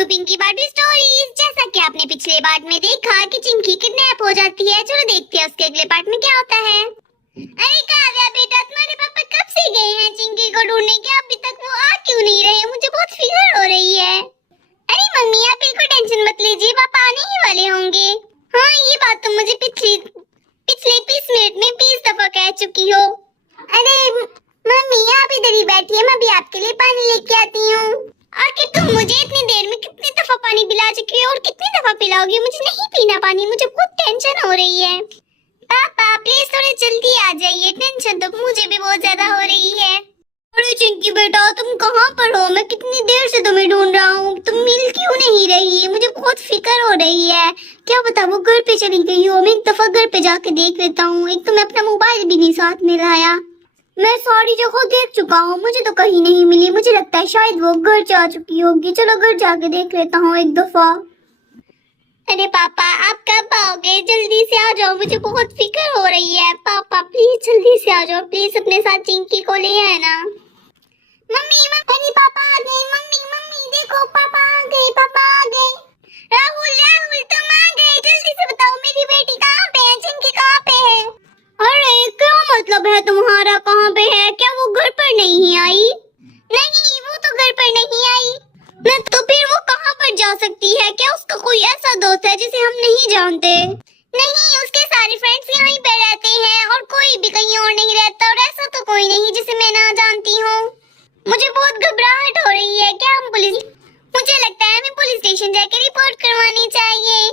To Pinky Barbie stories. जैसा कि आपने पिछले पार्ट में देखा कि चिंकी किडनैप हो जाती है, चलो देखते हैं उसके अगले पार्ट में क्या होता है। अरे काव्या बेटा, तुम्हारे पापा कब से गए हैं चिंकी को ढूंढने के? अभी तक वो आ क्यों नहीं रहे? मुझे बहुत फिक्र हो रही है। अरे मम्मी, आप बिल्कुल टेंशन मत लीजिए, पापा आने ही वाले होंगे। हाँ, ये बात तो मुझे पिछले 20 मिनट में 20 दफा कह चुकी हो। अरे मम्मी, आप इधर ही बैठिए, मैं भी आपके लिए पानी लेके आती हूँ। आखिर तुम मुझे इतनी देर में कितनी दफा पानी पिला चुकी हो और कितनी दफा पिलाओगी? मुझे नहीं पीना पानी, मुझे बहुत टेंशन हो रही है। पापा प्लीज थोड़े जल्दी आ जाइए, टेंशन तो मुझे भी बहुत ज्यादा हो रही है। अरे चिंकी बेटा, तुम कहाँ पर हो? मैं कितनी देर से तुम्हें ढूंढ रहा हूँ, तुम मिल क्यों नहीं रही? मुझे बहुत फिक्र हो रही है। क्या पता वो घर पे चली गई हो। मैं एक दफा घर पे जाके देख लेता हूँ। एक तो मैं अपना मोबाइल भी नहीं साथ में लाया। मैं सारी जगह देख चुका हूँ, मुझे तो कहीं नहीं मिली। मुझे लगता है शायद वो घर जा चुकी होगी। चलो घर जाके देख लेता हूँ एक दफा। अरे पापा, आप कब आओगे? जल्दी से आ जाओ, मुझे बहुत फिक्र हो रही है। पापा प्लीज जल्दी से आ जाओ, प्लीज अपने साथ चिंकी को ले आना। मम्मी अरे पापा आ गए। मम्मी देखो, पापा आ गए, पापा आ गए। राहुल तुम आ गए, जल्दी से बताओ मेरी बेटी कहाँ पे है? चिंकी कहाँ पे है? अरे क्या मतलब है तुम्हारा? कहाँ पे है? क्या वो घर पर नहीं आई? नहीं, वो तो घर पर नहीं आई। न तो फिर वो कहाँ पर जा सकती है? क्या उसका कोई ऐसा दोस्त है जिसे हम नहीं जानते? नहीं, उसके सारे फ्रेंड्स यहीं पे रहते हैं और कोई भी कहीं और नहीं रहता। और ऐसा तो कोई नहीं जिसे मैं ना जानती हूँ। मुझे बहुत घबराहट हो रही है। क्या हम मुझे लगता है हमें पुलिस स्टेशन जाकर रिपोर्ट करवानी चाहिए।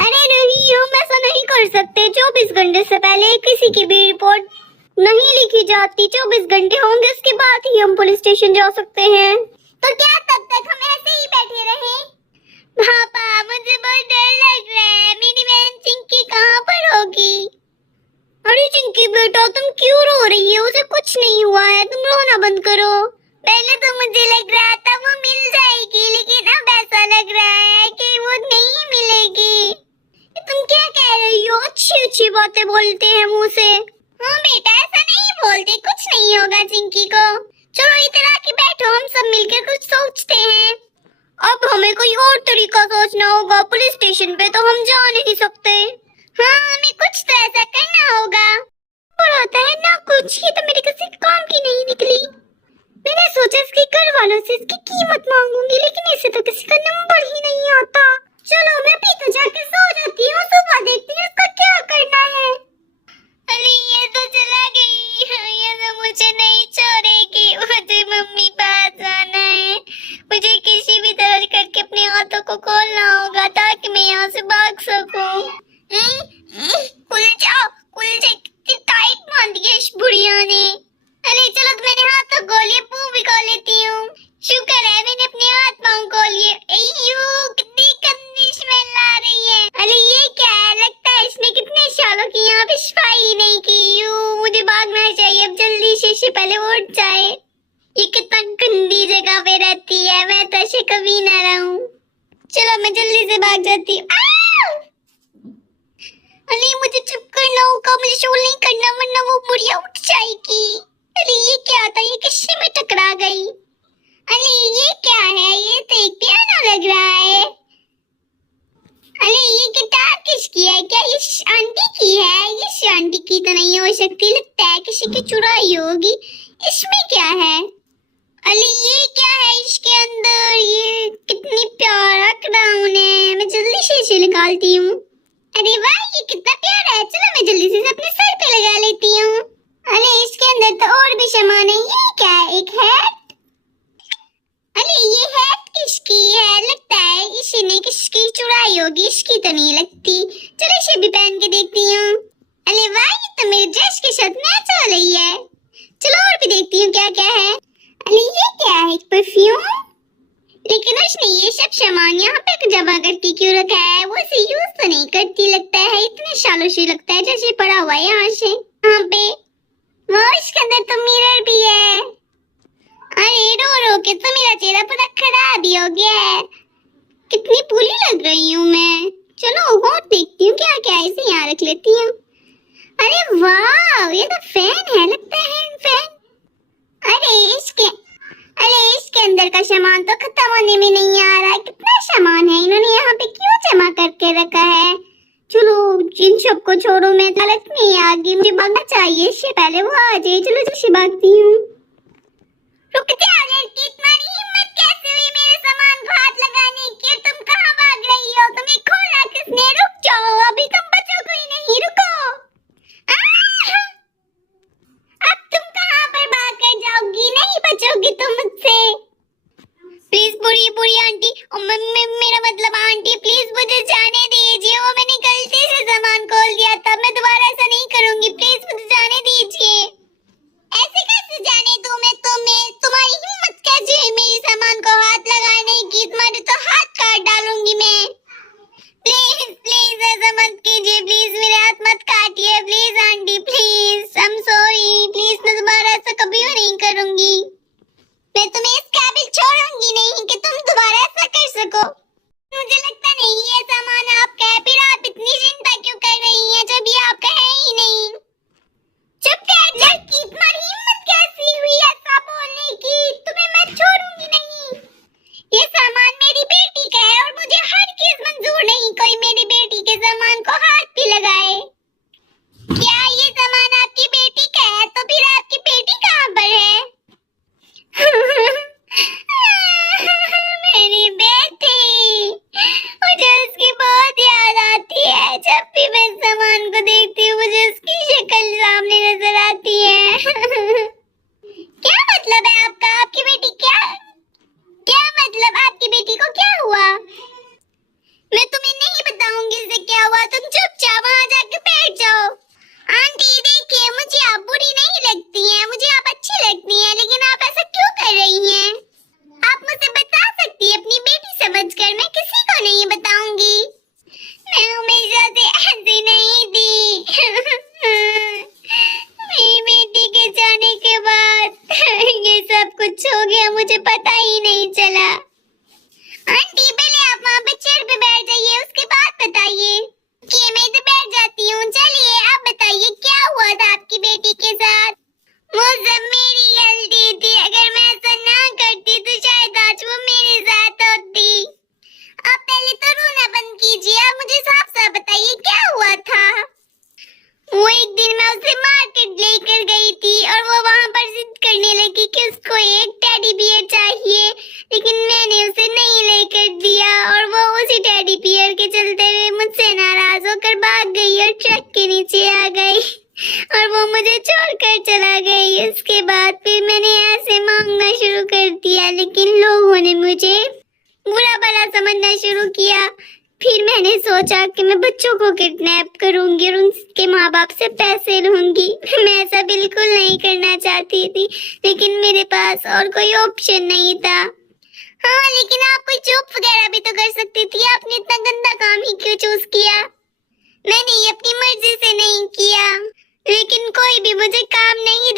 अरे नहीं, हम ऐसा नहीं कर सकते। 24 घंटे से पहले किसी की भी रिपोर्ट नहीं लिखी जाती। 24 घंटे होंगे उसके बाद ही हम पुलिस स्टेशन जा सकते हैं। तो क्या तब तक हम ऐसे ही बैठे रहें? पापा मुझे बहुत डर लग रहा है। मेरी बहन चिंकी कहाँ पर होगी? अरे चिंकी बेटा, तुम क्यों रो रही हो? उसे कुछ नहीं हुआ है, तुम रोना बंद करो। पहले तो मुझे लग रहा था वो मिल जाएगी, लेकिन अब ऐसा लग रहा है कि वो नहीं मिलेगी। तुम क्या कह रही हो? अच्छी बातें बोलते हैं मुंह से। हाँ बेटा, ऐसा नहीं बोलते, कुछ नहीं होगा चिंकी को। चलो इधर आके बैठो, हम सब मिलकर कुछ सोचते हैं। अब हमें कोई और तरीका सोचना होगा। पुलिस स्टेशन पे तो हम जा नहीं सकते। हाँ, हमें कुछ तो ऐसा करना होगा। और आता है ना कुछ, ये तो मेरे किसी काम की नहीं निकली। मैंने सोचा इसके घर वालों से इसकी कीमत मांगूंगी, लेकिन इसे तो किसी का नंबर ही नहीं आता। चलो मैं भी तो जाके सो जाती हूँ, सुबह देखती हूँ इसका क्या करना है। अरे ये तो चला गई, ये तो मुझे नहीं छोड़ेगी। मुझे मम्मी पास जाना है। मुझे किसी भी तरह करके अपने हाथों को खोलना होगा ताकि मैं यहाँ से भाग सकूं। खुल जाओ, कितनी टाइट बांध दिया इस बुढ़िया ने। अरे चलो तो मैंने हाथ तो खोल लिए, मुंह भी खोल लेती हूँ। शुक्र है मैंने अपने हाथ पाँव खोल लिए। कितनी गंदी स्मेल आ रही है। अरे ये क्या है? लगता है इसने कितने सालों की यहाँ पे सफाई नहीं की। मुझे भागना चाहिए अब जल्दी से पहले वो उठ जाए। ये कितना गंदी जगह पे रहती है, मैं तो ऐसे कभी ना रहूं। चलो मैं जल्दी से भाग जाती हूँ। अरे मुझे चुप करना होगा, मुझे शोर नहीं करना वरना वो बुढ़िया उठ जाएगी। अरे ये क्या था? ये किससे में टकरा गई? अरे ये क्या है? ये तो एक पियानो लग रहा है। अरे ये गिटार किसकी है? क्या ये आंटी की है? ये आंटी की तो नहीं हो सकती, लगता है किसी की चुराई होगी। इसमें क्या है? अरे ये क्या है इसके अंदर? ये कितनी प्यारा क्राउन है, मैं जल्दी से इसे निकालती हूँ। अरे वाह, ये कितना प्यारा है। चलो मैं जल्दी से अपने सर पे लगा लेती हूँ। अरे इसके अंदर तो और भी सामान है। ये क्या है? एक हैट। अरे ये हैट किसकी है? लगता है इसी ने किसकी चुराई होगी, इसकी तो नहीं लगती। चलो इसे भी पहन के देखती हूँ। अरे वाह, ये तो मेरे ड्रेस के साथ मैच हो रही है। चलो और भी देखती हूँ क्या क्या है। अरे ये क्या है? एक परफ्यूम। लेकिन उसने ये सब सामान यहाँ पे जमा करके क्यों रखा है? वो इसे यूज तो नहीं करती, लगता है इतने सालों से लगता है जैसे पड़ा हुआ है यहाँ से। यहाँ पे वो इसके अंदर तो मिरर भी है। अरे रो के तो मेरा चेहरा पूरा खराब ही हो गया है। कितनी भूली लग रही हूँ मैं। चलो और देखती हूँ क्या क्या है, इसे यहाँ रख लेती हूँ। अरे वाह, ये तो फैन है, लगता है फैन। अरे इसके अंदर का सामान तो खत्म होने में नहीं आ रहा है। कितना इससे पहले वो आ जाए। चलो जल्दी से भागती हूँ। रुक जाओ लड़की, तुम्हारी हिम्मत कैसे हुई मेरे सामान को हाथ लगाने की? तुम कहाँ भाग रही हो? तुम्हें खोला किसने? रुक जाओ, अभी तुम बचोगे ही नहीं, रुको। अब तुम कहाँ पर भाग कर जाओगी? नहीं बचोगी तुम मुझसे। प्लीज बुरी बुरी आंटी, मेरा मतलब आंटी, प्लीज मुझे जाने दीजिए। वो मैंने गलती से सामान खोल दिया था, मैं दोबारा ऐसा नहीं करूंगी। प्लीज मुझे जाने दीजिए। ऐसे कैसे जाने दूं मैं तुम्हें? तुम्हारी हिम्मत कैसे है मेरे सामान को हाथ लगाने की? तुम्हारे तो हाथ काट डालूंगी मैं। प्लीज प्लीज ऐसा मत कीजिए, प्लीज मेरे हाथ मत काटिए, please aunty, please. I am sorry, please मैं दोबारा ऐसा कभी भी नहीं करूंगी। मैं तुम्हें इस काबिल छोड़ूंगी नहीं कि तुम दोबारा ऐसा कर सको। मुझे लगता नहीं ये सामान आपका है, फिर आप इतनी चिंता क्यों कर रही हैं जब ये आपका है ही नहीं? चुप कर लड़की, तुम्हारी हिम्मत कैसी हुई ऐसा बोलने की? तुम्हें मैं छोड़ूंगी नहीं। ये सामान मेरी बेटी का है और मुझे हर चीज मंजूर नहीं कोई मेरी बेटी के सामान को हाथ भी लगाए। क्या ये सामान आपकी बेटी का है? तो फिर आपकी बेटी कहाँ पर है? मेरी बेटी, मुझे उसकी बहुत याद आती है। जब भी मैं सामान को देखती हूँ मुझे उसकी शक्ल सामने नजर आती है। क्या मतलब है आपका? आपकी बेटी क्या मतलब? आपकी बेटी को क्या हुआ? मैं तुम्हें नहीं बताऊंगी इसे क्या हुआ। तुम चुपचाप वहाँ जाकर बैठ जाओ। आंटी देखिए, मुझे आप बुरी नहीं लगती हैं, मुझे आप अच्छी लगती हैं, लेकिन आप ऐसा क्यों कर रही हैं? आप मुझे बता सकती हैं अपनी बेटी समझकर, मैं किसी को नहीं बताऊंगी। मैं हमेशा से ऐसी नहीं थी। मेरी बेटी के जाने के बाद ये सब कुछ हो गया, मुझे पता ही नहीं चला। आंटी पहले आप वहाँ पे चेयर पे बैठ जाइए, उसके बाद बताइए। कि मैं इधर बैठ जाती हूँ। चलिए आप बताइए क्या हुआ था आपकी बेटी के साथ? वो सब मेरी गलती थी। अगर मैं ऐसा ना करती तो शायद आज वो मेरे साथ होती। आप पहले तो रोना बंद कीजिए, आप मुझे साफ साफ बताइए क्या हुआ था? वो एक दिन मैं उसे मार्केट लेकर गई थी और वो वहाँ पर जिद करने लगी कि उसको एक टेडी बियर चाहिए, लेकिन मैंने उसे नहीं लेकर दिया और वो उसी टेडी बियर के चलते हुए मुझसे नाराज होकर भाग गई और ट्रक के नीचे आ गई और वो मुझे छोड़कर चला गई। उसके बाद फिर मैंने ऐसे मांगना शुरू कर दिया, लेकिन लोगों ने मुझे बुरा भला समझना शुरू किया। फिर मैंने सोचा कि मैं बच्चों को किडनैप करूंगी और उनके माँ बाप से पैसे लूंगी। मैं ऐसा बिल्कुल नहीं करना चाहती थी, लेकिन मेरे पास और कोई ऑप्शन नहीं था। हाँ, लेकिन आप कोई जॉब वगैरह भी तो कर सकती थी। आपने इतना गंदा काम ही क्यों चूज किया? मैंने ये अपनी मर्जी से नहीं किया, लेकिन कोई भी मुझे काम नहीं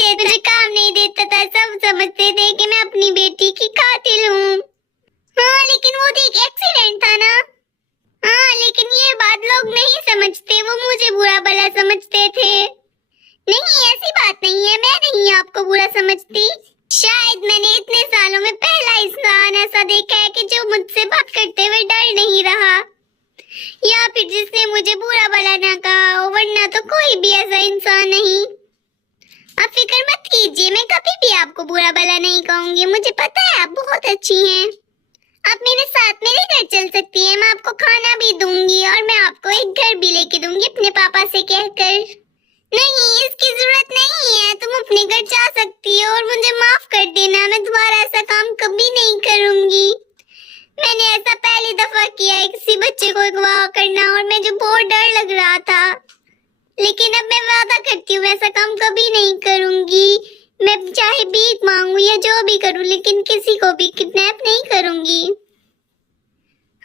देता था। सब समझते थे कि मैं अपनी बेटी की कातिल हूँ। हाँ, लेकिन वो तो एक एक्सीडेंट था ना। हाँ, लेकिन ये बात लोग नहीं समझते, वो मुझे बुरा भला समझते थे। नहीं, ऐसी बात नहीं है, मैं नहीं आपको बुरा समझती। शायद मैंने इतने सालों में पहला इंसान ऐसा देखा है कि जो मुझसे बात करते हुए डर नहीं रहा, या फिर जिसने मुझे बुरा भला ना कहा हो, वरना तो कोई भी ऐसा इंसान नहीं। आप फिक्र मत कीजिए, मैं कभी भी आपको बुरा भला नहीं कहूंगी। मुझे पता है आप बहुत अच्छी हैं। आप मेरे साथ मेरे घर चल सकती हैं, मैं आपको खाना भी दूंगी और मैं आपको एक घर भी लेके दूंगी अपने पापा से कहकर। नहीं, इसकी जरूरत नहीं है, तुम अपने घर जा सकती हो और मुझे माफ कर देना। मैं दोबारा ऐसा काम कभी नहीं करूंगी। मैंने ऐसा पहली दफा किया है, किसी बच्चे को अगवा करना, और मुझे बहुत डर लग रहा था, लेकिन अब मैं वादा करती हूँ ऐसा काम कभी नहीं करूंगी। मैं चाहे भीख मांगू या जो भी करूं, लेकिन किसी को भी किडनैप नहीं करूंगी।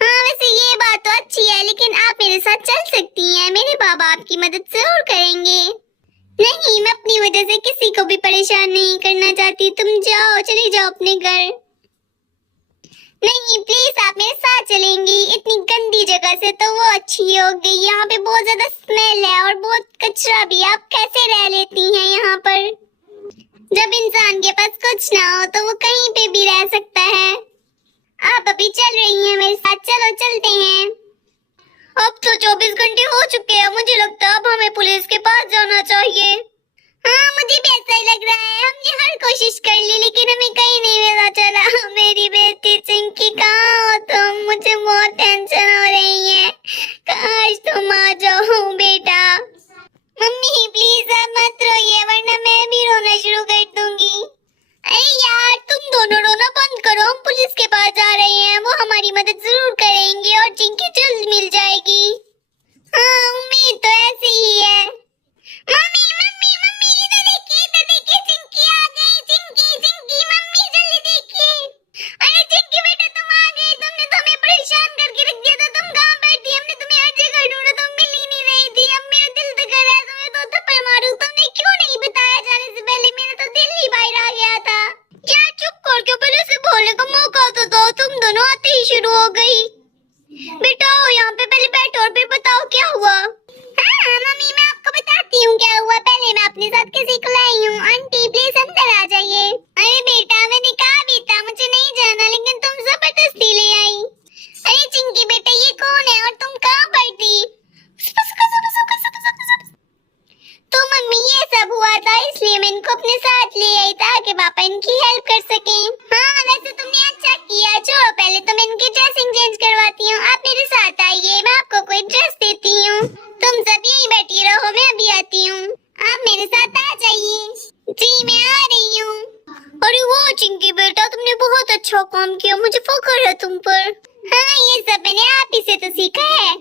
हाँ, वैसे ये बात तो अच्छी है, लेकिन आप मेरे साथ चल सकती हैं, मेरे बाबा आपकी मदद जरूर करेंगे। नहीं, मैं अपनी वजह से किसी को भी परेशान नहीं करना चाहती। तुम जाओ, चली जाओ अपने घर। नहीं, प्लीज आप मेरे साथ चलेंगी। इतनी गंदी जगह से तो वो अच्छी हो गई, यहाँ पे बहुत ज्यादा स्मेल है और बहुत कचरा भी। आप कैसे रह लेती हैं यहाँ पर? जब इंसान के पास कुछ ना हो तो वो कहीं पे भी रह सकता है। आप अभी चल रही हैं मेरे साथ, चलो चलते हैं। अब तो 24 घंटे हो चुके हैं, मुझे लगता है अब हमें पुलिस के पास जाना चाहिए। हाँ मुझे भी ऐसा ही लग रहा है, हमने हर कोशिश कर ली लेकिन हमें कहीं नहीं पता चला। मेरी बेटी चिंकी कहाँ हो तुम? मुझे बहुत टेंशन हो रही है, काश तुम आ जाओ बेटा। मम्मी प्लीज अब मत रोइए वरना मैं भी रोना शुरू कर दूंगी। अरे यार तुम दोनों रोना बंद करो, हम पुलिस के पास जा रहे हैं, वो हमारी मदद जरूर करेंगे और चिंकी जल्द मिल जाएगी। हाँ उम्मीद तो ऐसी ही है। मम्मी मम्मी मम्मी इधर देखिए चिंकी आ गई। चिंकी चिंकी मम्मी जल्दी देखिए। अरे चिंकी बेटा तुम आ गई, तुमने तो हमें परेशान करके रख दिया था। तुम कहाँ बैठी? हमने तुम्हें हर जगह ढूंढा, तुम मिल ही नहीं रही थी। अब मेरा दिल तो कर रहा है तुम्हें दो थप्पड़ मारूं। तुमने क्यों नहीं बताया जाने से पहले? मेरा तो दिल ही बाहर आ गया था। यार चुप कर, क्यों पहले से बोलने का मौका तो दो। तुम दोनों आते ही शुरू हो गई। बेटा यहाँ पे पहले बैठो और फिर बताओ क्या हुआ। हाँ मम्मी मैं आपको बताती हूँ क्या हुआ। पहले मैं अपने साथ किसी को लाई हूँ। आंटी प्लीज अंदर आ जाइए। अरे बेटा मैंने कहा भी था मुझे नहीं जाना, लेकिन तुम जबरदस्ती ले आई। अरे चिंकी बेटा ये कौन है और तुम कहाँ पर थी? तो मम्मी ये सब हुआ था इसलिए मैं इनको अपने साथ ले आई ताकि पापा इनकी हेल्प कर सकें। हाँ वैसे तुमने अच्छा किया। छोड़ो पहले तो मैं इनकी ड्रेसिंग चेंज करवाती हूँ, आप मेरे साथ आइए, मैं आपको कोई ड्रेस देती हूँ। तुम सब यहीं बैठी रहो, मैं अभी आती हूँ, आप मेरे साथ आ जाइए। जी मैं आ रही हूँ। अरे वो चिंकी बेटा तुमने बहुत अच्छा काम किया, मुझे फख्र है तुम पर। हाँ ये सब मैंने आप ही से तो सीखा है।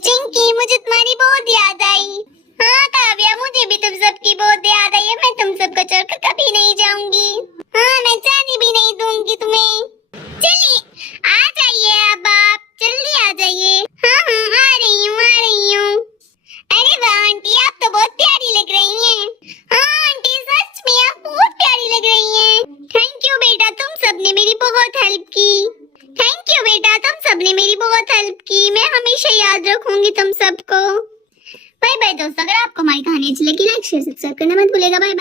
चिंकी मुझे तुम्हारी बहुत याद आई। हाँ काव्या मुझे भी तुम सबकी बहुत याद आई है। मैं तुम सबको छोड़कर कभी नहीं जाऊंगी। हाँ मैं जाने भी नहीं दूंगी तुम्हें। चलिए आ जाइए अब आप जल्दी आ जाइए। हाँ हाँ आ रही हूँ। अरे वाह आंटी आप तो बहुत प्यारी लग रही हैं। हाँ आंटी सच में आप बहुत प्यारी लग रही हैं। थैंक यू बेटा, तुम सबने मेरी बहुत हेल्प की। थैंक यू बेटा, तुम सबने मेरी बहुत हेल्प की। मैं हमेशा याद रखूंगी तुम सबको। बाय बाय दोस्तों, अगर आपको हमारी कहानी अच्छी लगी लाइक शेयर सब्सक्राइब करना मत भूलिएगा। Bye bye.